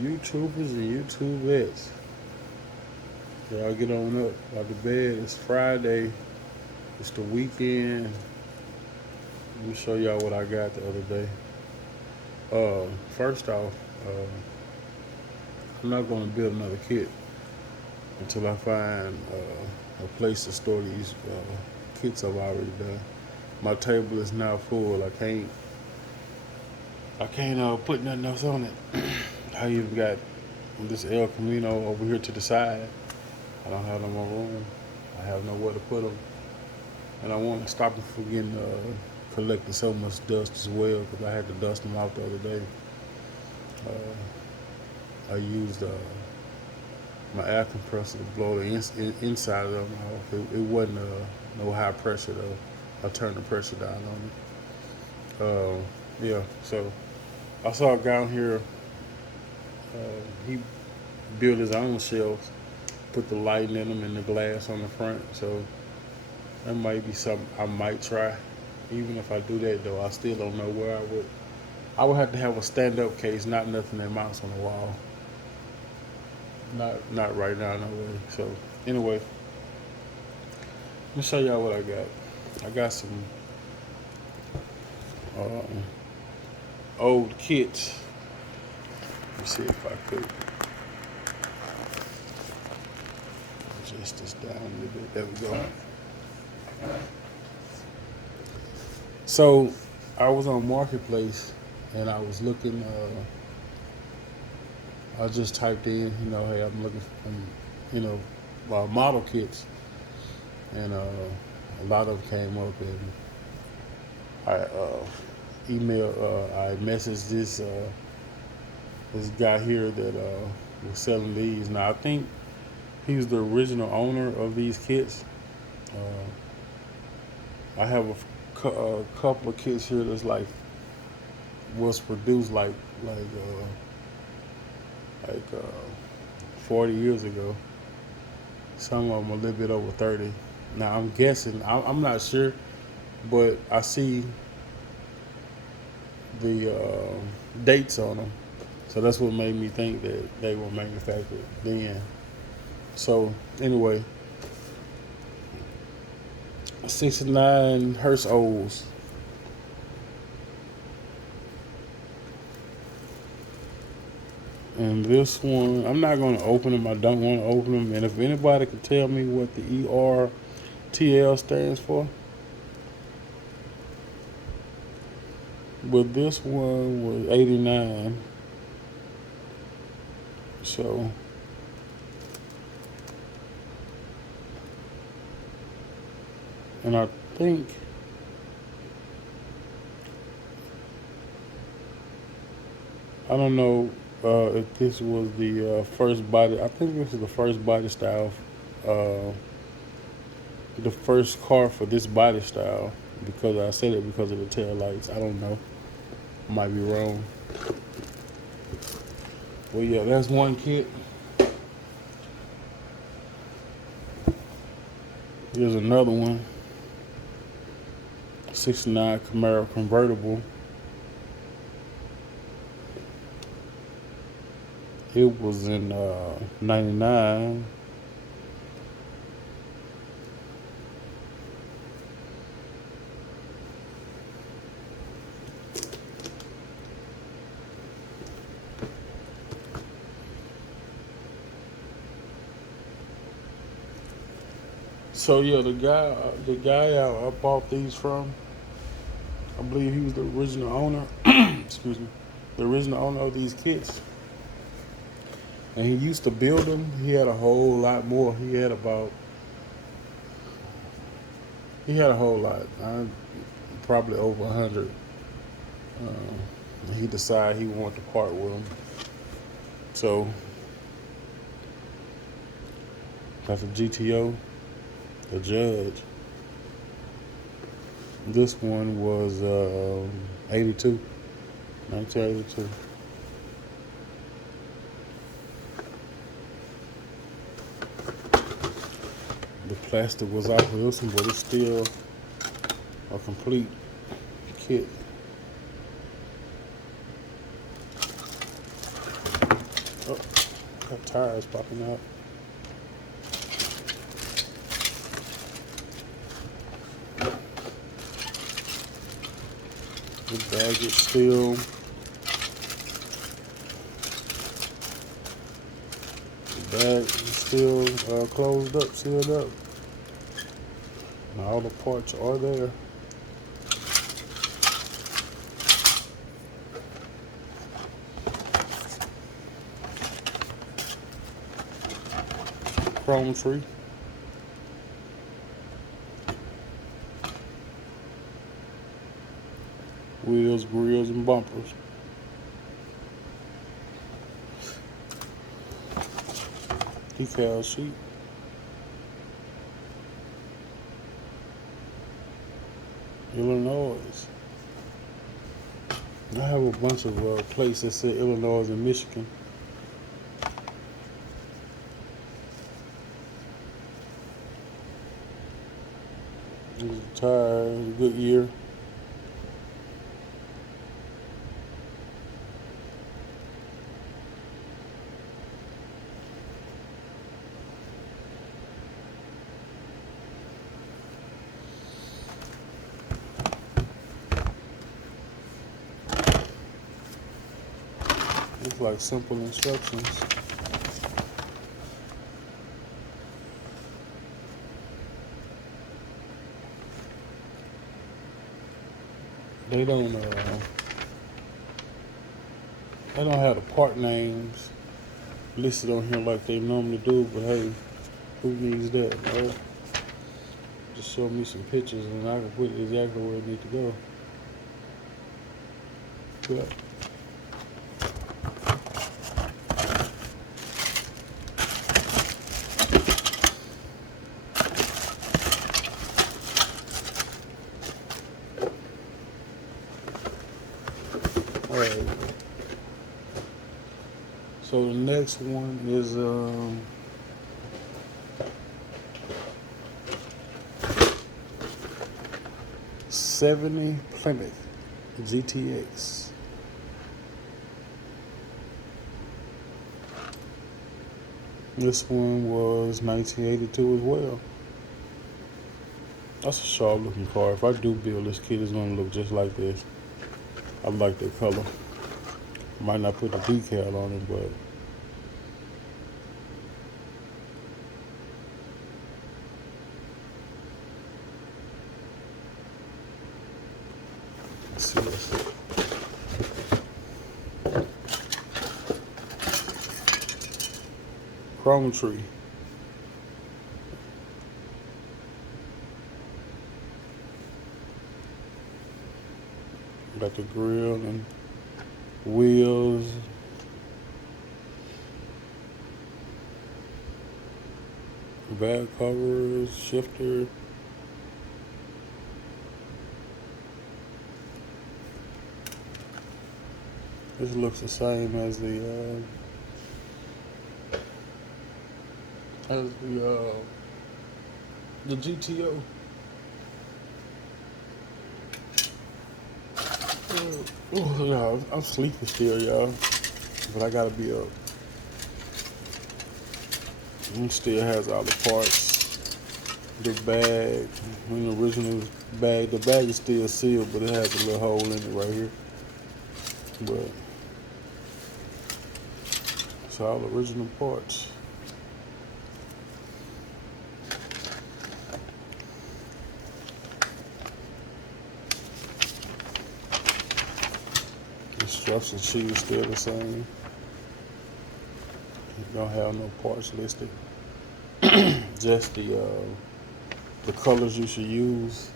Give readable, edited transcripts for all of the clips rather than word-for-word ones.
YouTubers and YouTubettes. Y'all get on up out the bed. It's Friday. It's the weekend. Let me show y'all what I got the other day. First off, I'm not going to build another kit until I find a place to store these kits I've already done. My table is now full. I can't put nothing else on it. I even got this El Camino over here to the side. I don't have no more room. I have nowhere to put them, and I want to stop them from getting collecting so much dust as well because I had to dust them out the other day. I used my air compressor to blow the inside of them off. It wasn't no high pressure though. I turned the pressure down on it. Yeah, so I saw a guy out here. He built his own shelves, put the lighting in them and the glass on the front. So that might be something I might try. Even if I do that though, I still don't know where I would. I would have to have a stand-up case, not nothing that mounts on the wall. Not right now, no way. So anyway, let me show y'all what I got. I got some um, old kits. Let me see if I could adjust this down a little bit. There we go. So I was on Marketplace and I was looking. I just typed in, hey, I'm looking for, model kits, and a lot of them came up, and I I messaged this guy here that was selling these. Now I think he's the original owner of these kits. I have a couple of kits here that's like was produced like 40 years ago. Some of them a little bit over 30. Now I'm guessing, I'm not sure, but I see the dates on them. So that's what made me think that they were manufactured then. So anyway, 69 Hertz O's. And this one, I'm not going to open them. I don't want to open them. And if anybody could tell me what the ERTL stands for. But this one was 89. So and I think I don't know if this was the first body. I think this is the first body style, uh, the first car for this body style. Because I said it because of the tail lights. I don't know. I might be wrong. Well, yeah, that's one kit. Here's another one. 69 Camaro convertible. It was in 99. So yeah, the guy I bought these from, I believe he was the original owner. Excuse me, the original owner of these kits. And he used to build them. He had a whole lot more. He had a whole lot. Probably over 100. He decided he wanted to part with them. So got the GTO, the Judge. This one was 82, 1982. The plastic was off of this one, but it's still a complete kit. Oh, got tires popping out. The bag is still closed up, sealed up. And all the parts are there. Chrome tree. Wheels, grills, and bumpers. Decal sheet. Illinois. I have a bunch of places that say Illinois and Michigan. These are tires, Goodyear. Looks like simple instructions. They don't have the part names listed on here like they normally do, but hey, who needs that, right? Just show me some pictures and I can put it exactly where it needs to go. Yeah. Alright. So the next one is 70 Plymouth GTX. This one was 1982 as well. That's a sharp looking car. If I do build this kit, it's gonna look just like this. I like the color. Might not put the decal on it, but let's see this. Chrome tree. Got the grill and wheels. Bag covers, shifter. This looks the same as the GTO. Oh, y'all, I'm sleeping still, y'all, but I gotta be up. It still has all the parts. The bag, when the original bag, the bag is still sealed, but it has a little hole in it right here. But it's all original parts. Instruction sheet is still the same. Don't have no parts listed. Just the colors you should use.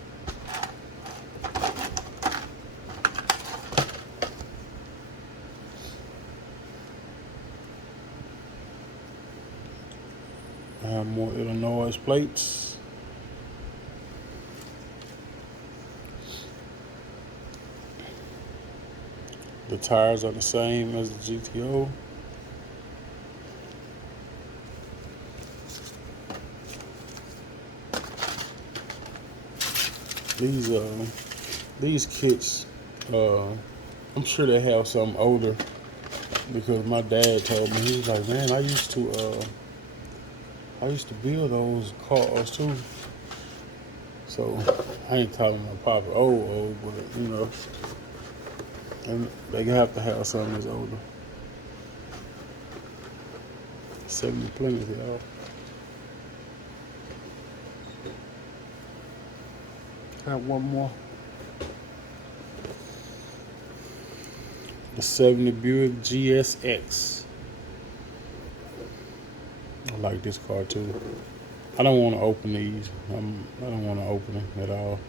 I have more Illinois plates. The tires are the same as the GTO. These kits, I'm sure they have some older because my dad told me, he was like, man, I used to build those cars too. So I ain't calling my papa old, but and they have to have something that's older. 70 plenty, y'all. Got one more. The 70 Buick GSX. I like this car too. I don't want to open these. I don't want to open them at all.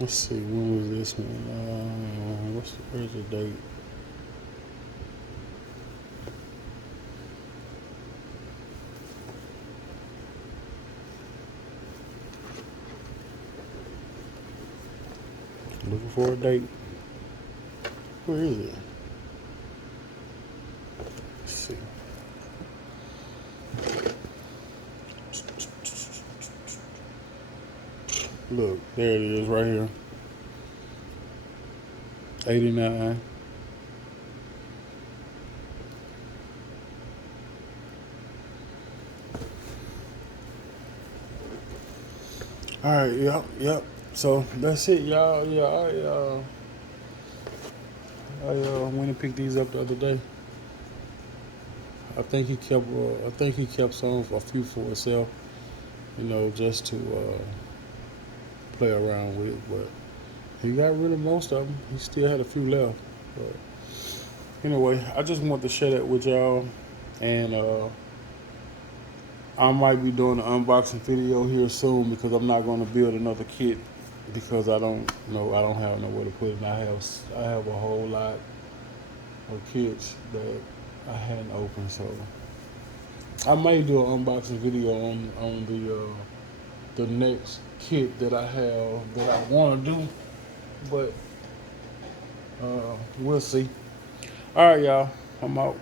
Let's see, when was this one? Where's the date? Looking for a date. Where is it? Let's see. Look, there it is right here. 89. All right, yep. So that's it, y'all. Yeah, I went and picked these up the other day. I think he kept some, a few for himself, just to play around with. But he got rid of most of them. He still had a few left. But anyway, I just want to share that with y'all, and I might be doing an unboxing video here soon because I'm not going to build another kit because I don't have nowhere to put it. I have a whole lot of kits that I hadn't opened, so I may do an unboxing video on the next kit that I have that I want to do, but we'll see. All right, y'all, I'm out.